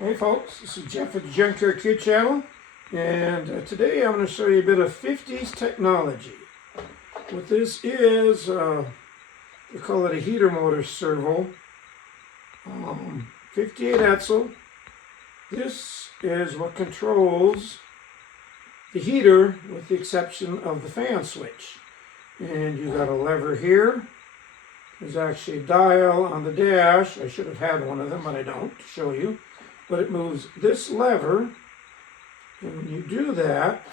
Hey folks, this is Jeff with the Junkyard Kid channel, and today I'm going to show you a bit of 50's technology. What this is, we call it a heater motor servo, 58 Edsel. This is what controls the heater with the exception of the fan switch. And you got a lever here. There's actually a dial on the dash. I should have had one of them, but I don't, to show you. But it moves this lever, and when you do that,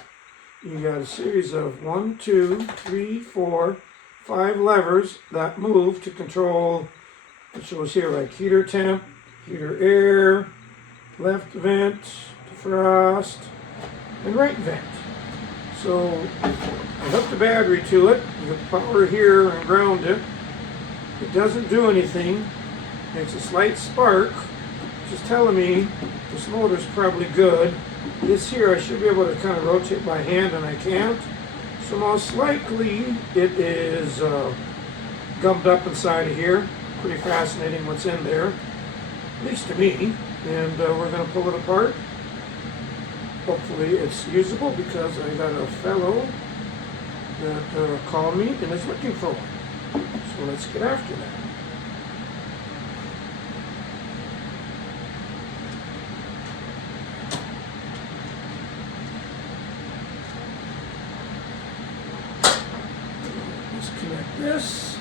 you got a series of 1, 2, 3, 4, 5 levers that move to control, it shows here, like heater temp, heater air, left vent, defrost, and right vent. So I hooked the battery to it, you have power here and ground it. It doesn't do anything, makes a slight spark, which is telling me this motor's probably good. This here I should be able to kind of rotate by hand, and I can't. So most likely it is gummed up inside of here. Pretty fascinating what's in there, at least to me. And we're going to pull it apart. Hopefully it's usable because I got a fellow that called me and is looking for one. So let's get after that. Disconnect this.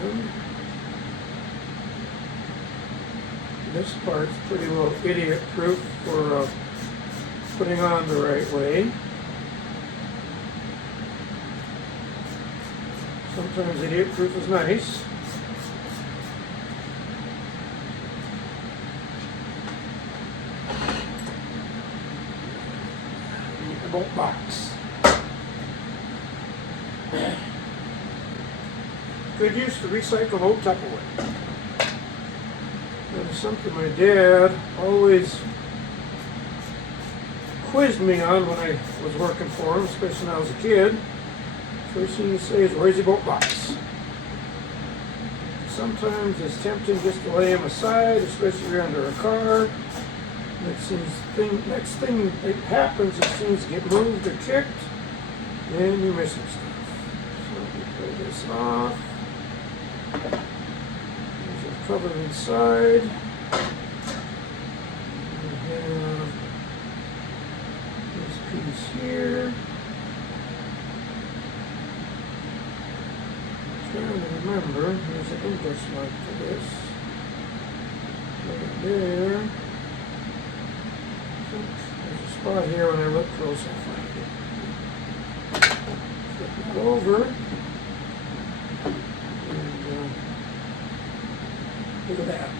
And this part's pretty well idiot proof for putting on the right way. Sometimes idiot proof is nice. Need the bolt box. Good use to recycle old Tupperware. That is something my dad always quizzed me on when I was working for him, especially when I was a kid. First thing you say is, where's your bolt box? Sometimes it's tempting just to lay them aside, especially if you're under a car. Next thing that happens is things get moved or kicked, and you're missing stuff. So we pull this off. These are covered inside. We have this piece here. Trying to remember, there's an index mark for this. Right there. I think there's a spot here when I look close, I'll find it. Flip it over. And look at that.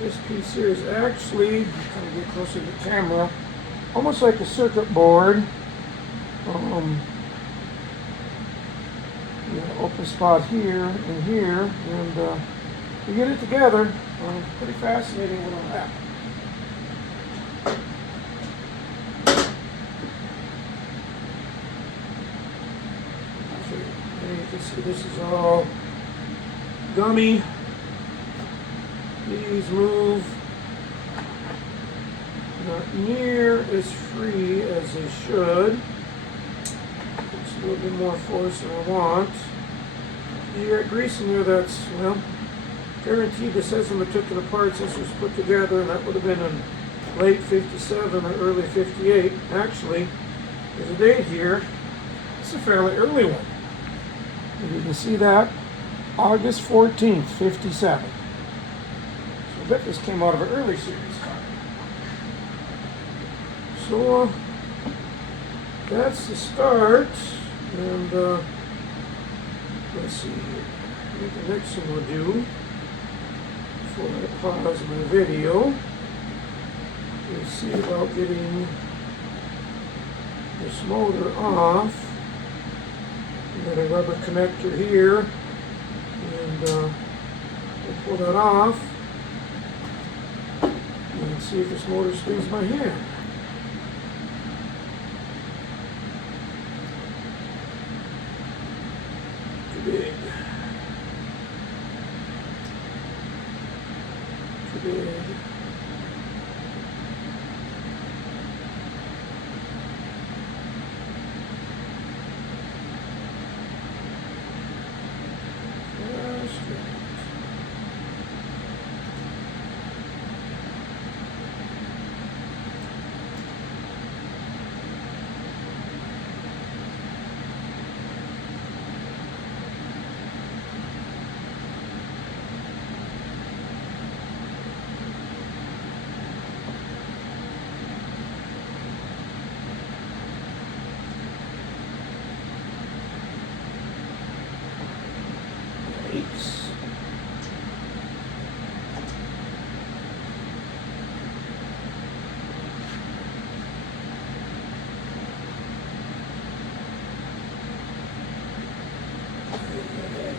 This piece here is actually, kind of get closer to the camera, almost like a circuit board. Open spot here and here, and we get it together. Pretty fascinating what'll happen. So, you can see this is all gummy. These move not near as free as they should. It's a little bit more force than I want. You got grease in there that's, well, guaranteed this hasn't been taken apart since it was put together, and that would have been in late 57 or early 58. Actually, there's a date here. It's a fairly early one. And you can see that, August 14th, 57. So I bet this came out of an early series car. So, that's the start, and let's see here. I think the next thing we'll do, before I pause my video, is see about getting this motor off. We've got a rubber connector here, and we'll pull that off and see if this motor spins my hand. Big. big.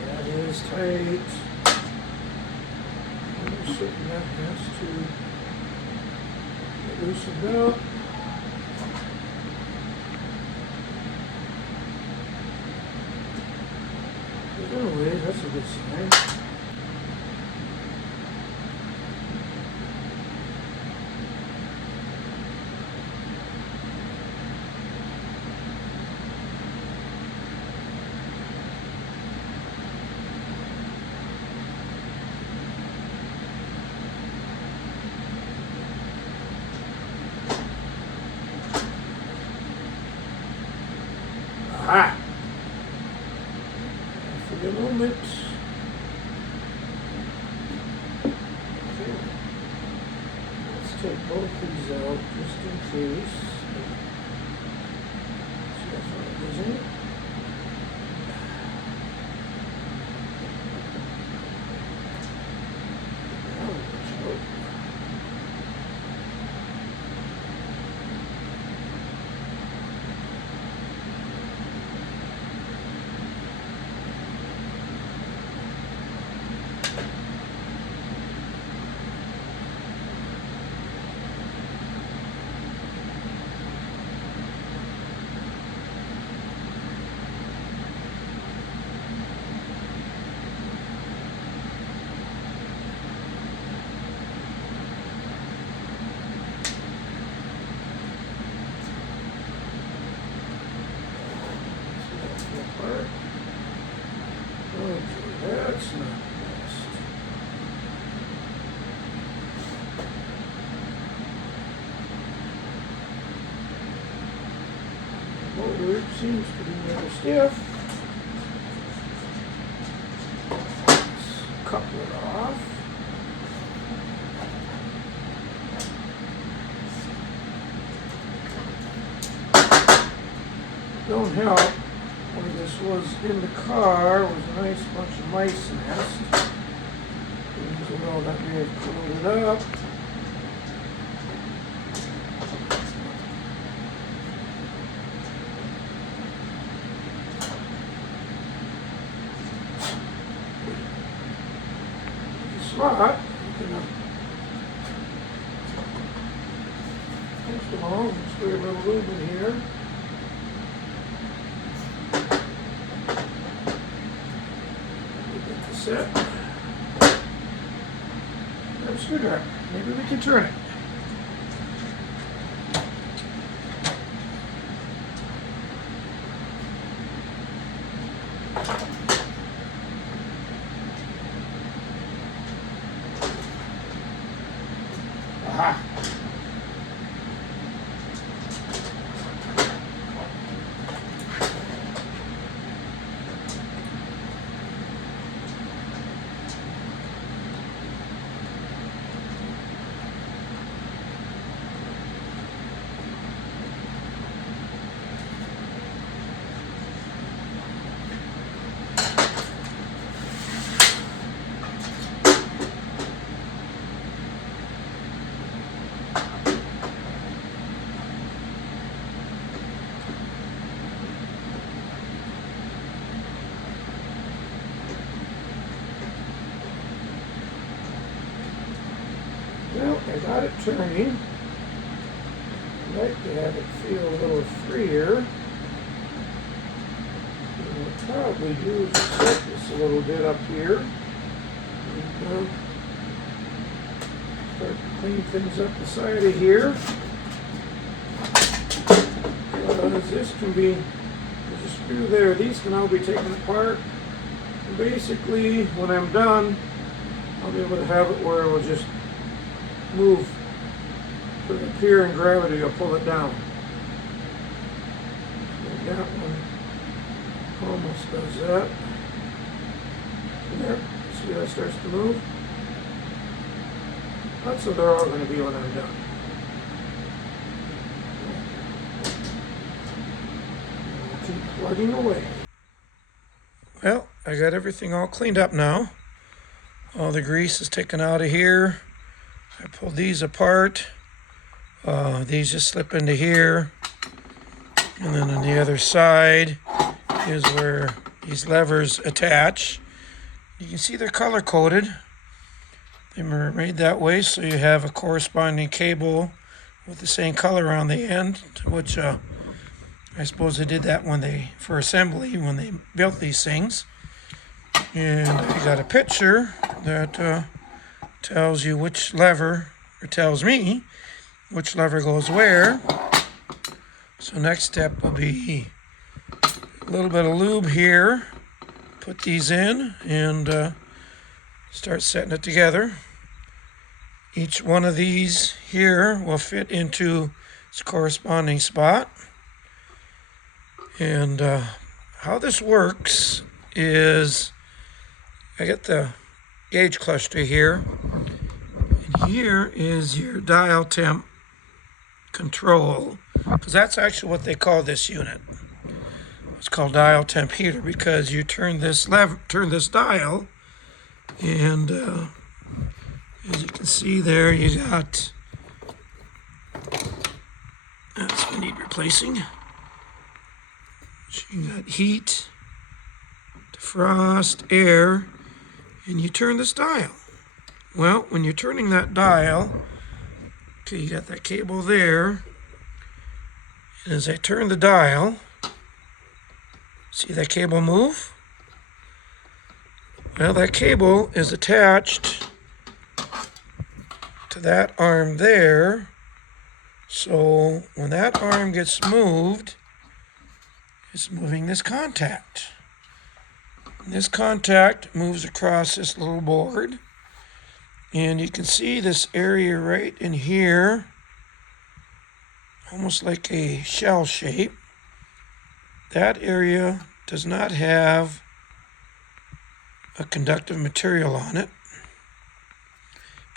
That is tight. I'm certain that has to get loosened up. Anyway, that's a good sign. Aha! For the moment. Okay. Let's take both these out just in case. See how far it goes in. Now let's go. Okay, that's not best. Motor seems to be rather stiff. Let's couple it off. Don't help. Where this was in the car was a nice bunch of mice nests. Well, that may have cooled it up. Smart. First of all, let's put a little lube in here. Set. Grab a screwdriver. Maybe we can turn it. Aha. Well, I got it turning. I'd like to have it feel a little freer. What I'll probably do is set this a little bit up here. Start to clean things up the side of here. This can be, there's a screw there. These can all be taken apart. And basically, when I'm done, I'll be able to have it where it will just move. Put it up here and gravity will pull it down. And that one almost does that. And there, see how it starts to move? That's what they're all going to be when I'm done. Keep plugging away. Well, I got everything all cleaned up now. All the grease is taken out of here. I pulled these apart. These just slip into here. And then on the other side is where these levers attach. You can see they're color coded. They were made that way so you have a corresponding cable with the same color on the end, which I suppose they did that for assembly when they built these things. And I got a picture that tells you which lever, or tells me which lever goes where. So next step will be a little bit of lube here. Put these in and start setting it together. Each one of these here will fit into its corresponding spot. And how this works is I get the gauge cluster here. And here is your dial temp control, because that's actually what they call this unit. It's called dial temp heater because you turn this dial, and as you can see there, you got, that's what need replacing. So you got heat, defrost, air, and you turn this dial. Well, when you're turning that dial, okay, you got that cable there, and as I turn the dial, see that cable move? Well, that cable is attached to that arm there, so when that arm gets moved, it's moving this contact. And this contact moves across this little board, and you can see this area right in here, almost like a shell shape. That area does not have a conductive material on it.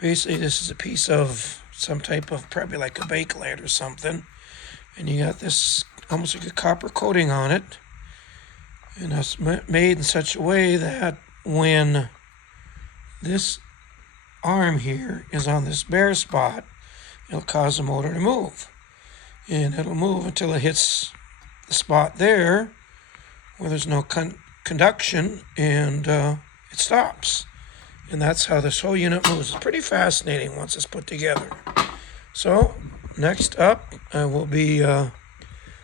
Basically, this is a piece of some type of, probably like a bakelite or something, and you got this almost like a copper coating on it, and it's made in such a way that when this arm here is on this bare spot, it'll cause the motor to move, and it'll move until it hits the spot there where there's no conduction, and it stops. And that's how this whole unit moves. It's pretty fascinating once it's put together. So next up, I will be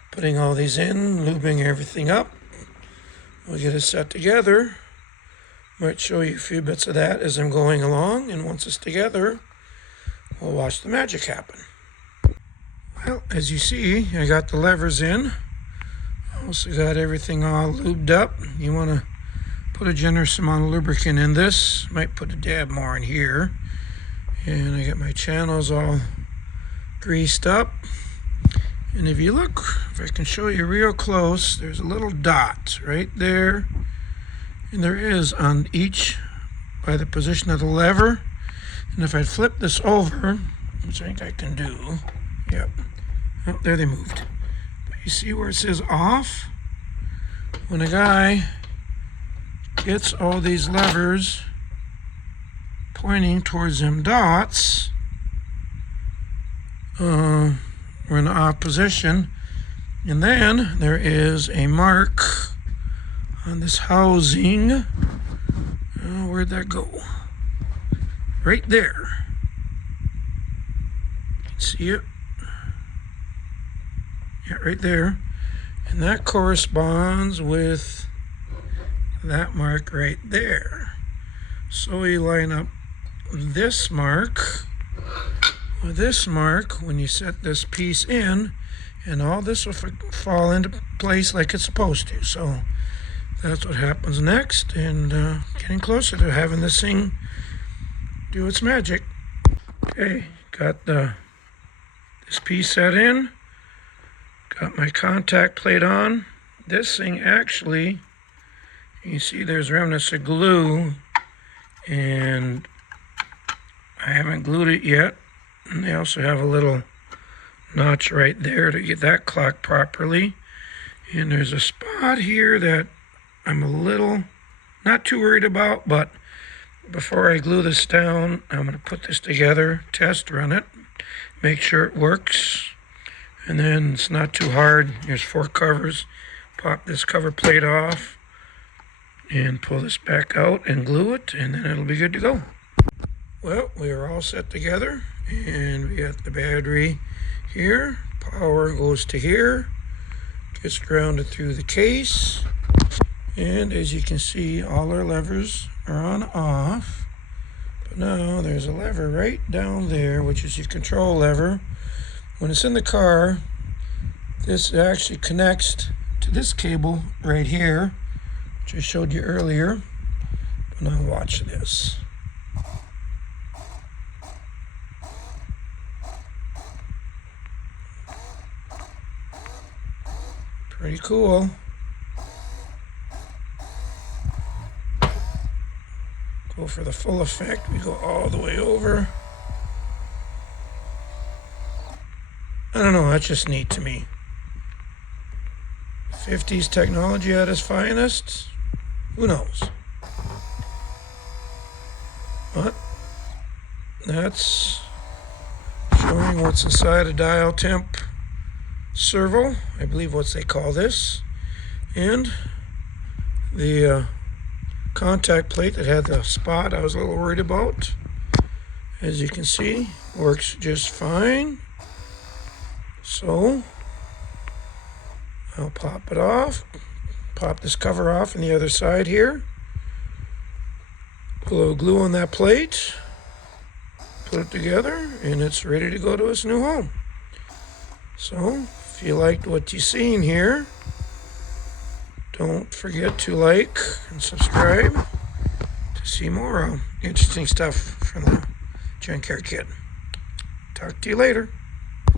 putting all these in, lubing everything up. We'll get it set together. Might show you a few bits of that as I'm going along, and once it's together, we'll watch the magic happen. Well, as you see, I got the levers in. Also got everything all lubed up. You want to put a generous amount of lubricant in this. Might put a dab more in here. And I got my channels all greased up. And if you look, if I can show you real close, there's a little dot right there. And there is on each, by the position of the lever. And if I flip this over, which I think I can do, yep. Oh, there they moved. But you see where it says off? When a guy gets all these levers pointing towards them dots, we're in the off position, and then there is a mark on this housing. Oh, where'd that go? Right there. You can see it. Yeah, right there. And that corresponds with that mark right there. So we line up this mark with this mark, when you set this piece in, and all this will fall into place like it's supposed to. So that's what happens next, and getting closer to having this thing do its magic. Okay, got this piece set in, got my contact plate on. This thing actually, you see there's remnants of glue, and I haven't glued it yet. And they also have a little notch right there to get that clocked properly. And there's a spot here that I'm a little not too worried about, but before I glue this down, I'm going to put this together, test run it, make sure it works. And then it's not too hard. There's 4 covers. Pop this cover plate off and pull this back out and glue it, and then it'll be good to go. Well, we are all set together, and we got the battery here. Power goes to here, gets grounded through the case, and as you can see, all our levers are on off. But now there's a lever right down there, which is your control lever. When it's in the car, this actually connects to this cable right here, which I showed you earlier. But now watch this. Pretty cool. Go for the full effect. We go all the way over. I don't know, that's just neat to me. 50's technology at its finest. Who knows? But that's showing what's inside a Dial Temp Servo, I believe what they call this. And the contact plate that had the spot I was a little worried about, as you can see, works just fine. So I'll pop it off, pop this cover off on the other side here, put a little glue on that plate, put it together, and it's ready to go to its new home. So if you liked what you've seen here, don't forget to like and subscribe to see more interesting stuff from the Junkyard Kid. Talk to you later.